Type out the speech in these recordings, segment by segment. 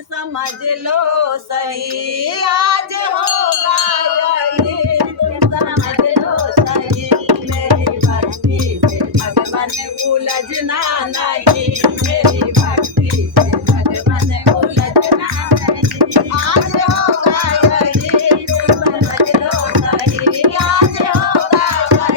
समझ लो सही, आज होगा यही तुम समझ लो सही। मेरी भक्ति से भगवान उलझना नहीं, मेरी भक्ति से भगवान उलझना नहीं। आज होगा यही तुम समझ लो सही, आज होगा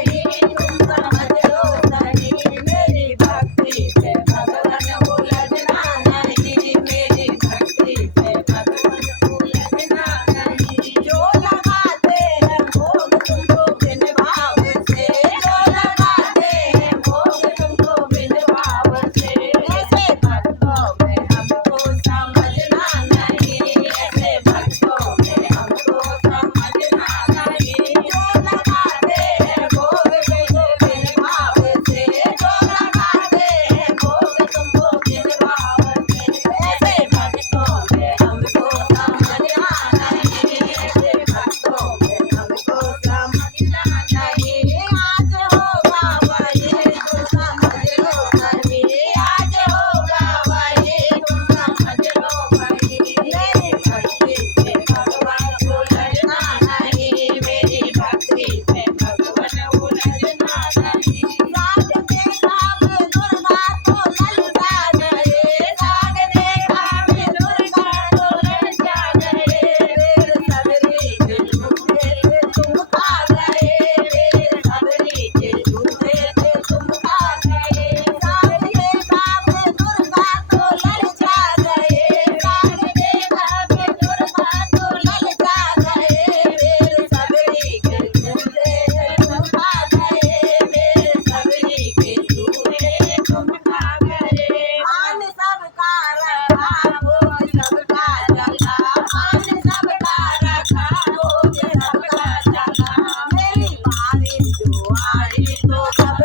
यही तुम समझ लो सही। मेरी भक्ति से भगवान उलझना नहीं, मेरी भक्ति से भगवान उलझना नहीं। जो लगाते हैं भोग तुमको बिन भाव से, जो लगाते हैं भोग तुमको बिन भाव से, ऐसे भक्तों में हमको समझना नहीं, ऐसे भक्तों में हमको समझना नहीं। जो लगाते हैं भोग तुमको बिन भाव से, जो लगाते हैं भोग तुमको बिन भाव से, ऐसे भक्तों में हमको समझना नहीं, ऐसे भक्तों में हमको समझना नहीं। आज होगा वही तुम समझ लो सही, आज होगा वही तुम समझ लो वही। मेरी भक्ति से भगवान उलझना नहीं, मेरी भक्ति से भगवान उलझना नहीं। साग देखा में दुर्गा तो ललचा गए, साग देखा में दुर्गा तो ललचा गए। फिर सबरी के झूठे थे तुम खा गए, फिर सबरी के झूठे थे तुम खा गए। साग देखा में दुर्गा तो ललचा गए, साग देखा में दुर्गा तो ललचा गए। फिर सबरी के झूठे तुम खा गए, फिर सबरी के झूठे तुम खा गए। मान सबका रखा भोग सबका चला, मान सबका रखा भोग सबका चला। मेरी बारिश जो आई तो सब